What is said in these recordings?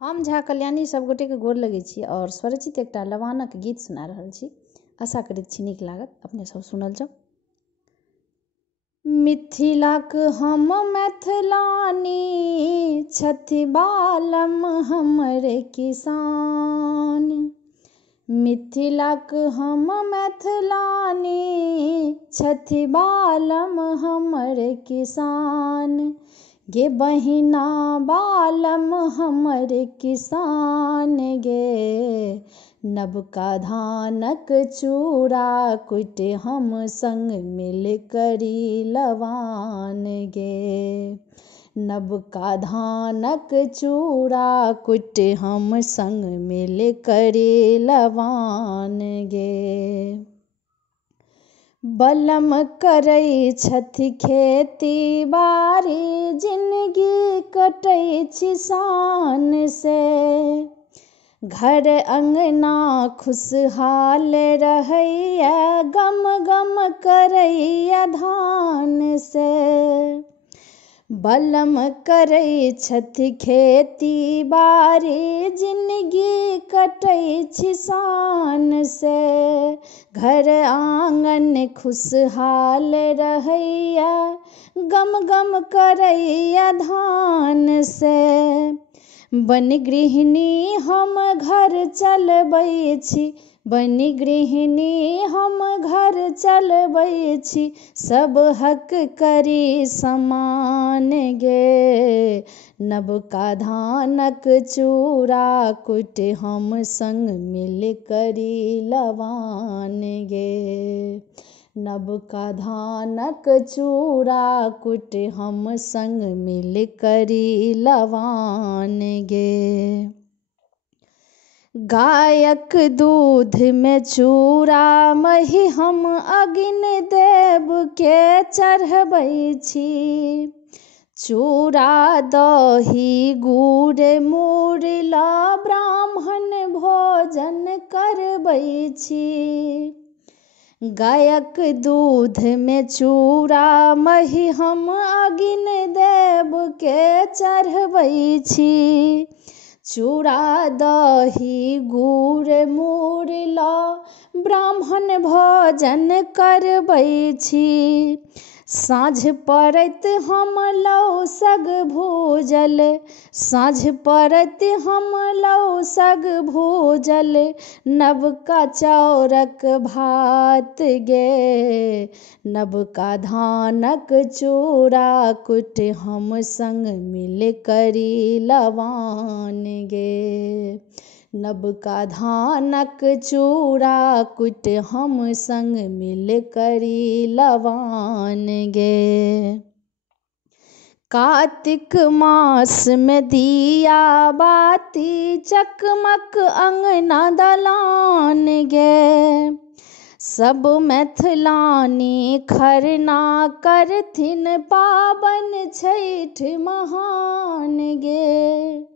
हम झा कल्याणी सब गोटे के गोर लगै छी और स्वरचित एकटा लवानक गीत सुना रहल छी। आशा करैत छी नीक लागत, अपने सब सुनल जाउ। मिथिलाक हम मैथिलानी छथि बालम हमर किसान। मिथिलाक हम मैथिलानी छथि बालम हमर किसान। गे बहिना बालम हमर किसान गे, नबका धानक चूड़ा कुटि हम संग मिल करी लवान गे। नबका धानक चूड़ा कुटि हम संग मिल करी लवान गे। बलम करै छथि खेती बाड़ी जिनगी कटै छी शान से। घर अंगना खुशहाल रहैया गम गम करैया धान से। बलम करै छथि खेती बाड़ी जिनगी कटै छी शान से। घर आंगन खुशहाल रहैया गम गम करैया धान से। बनि गृहिणी हम घर चलबै छी, बनि गृहिणी हम घर चलबै छी, सब हक करी समान गे। नबका धानक चूड़ा कुटि हम संग मिल करी लवान गे। नबका धानक चूड़ा कुटि हम संग मिल करी लवान गे। गायक दूध में चूड़ा मही हम अग्नि देव के चढ़बै छी। चूड़ा दही गुड़ मूरला ब्राह्मण भोजन करबै छी। गायक दूध में चूड़ा मही हम अग्नि देव के चढ़बै छी। चूड़ा दही गुड़ मूरला ब्राह्मण भोजन करबै छी। साँझ पड़ैत हम लौ सग भूजल, साँझ पड़ैत हम लौ सग भूजल, नबका चाउरक भात गे। नबका धानक चूड़ा कुटि हम संग मिल करी लवान गे। नबका धानक चूड़ा कुटि हम संग मिल करी लवान गे। कार्तिक मास में दिया बाती चकमक अंगना दलान गे। सब मैथिलानी खरना करथिन पाबन छठ महान गे।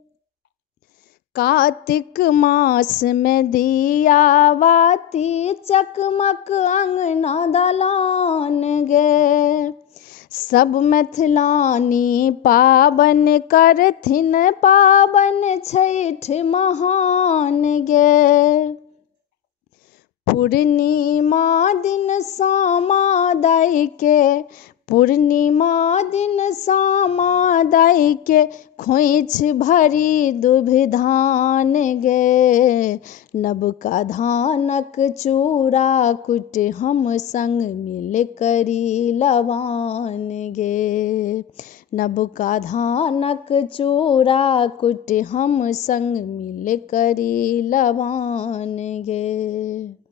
कार्तिक मास में दिया बाती चकमक अंगना दलान गे। सब मैथिलानी पाबन करथिन पाबन छठ महान गे। पूर्णिमा दिन सामा दाई के, पूर्णिमा दिन सामा दाई के खोइछ भरी दुभि धान गे। नबका धानक चूड़ा कुटि हम संग मिल करी लवान गे। नबका धानक चूड़ा कुटि हम संग मिल करी लवान गे।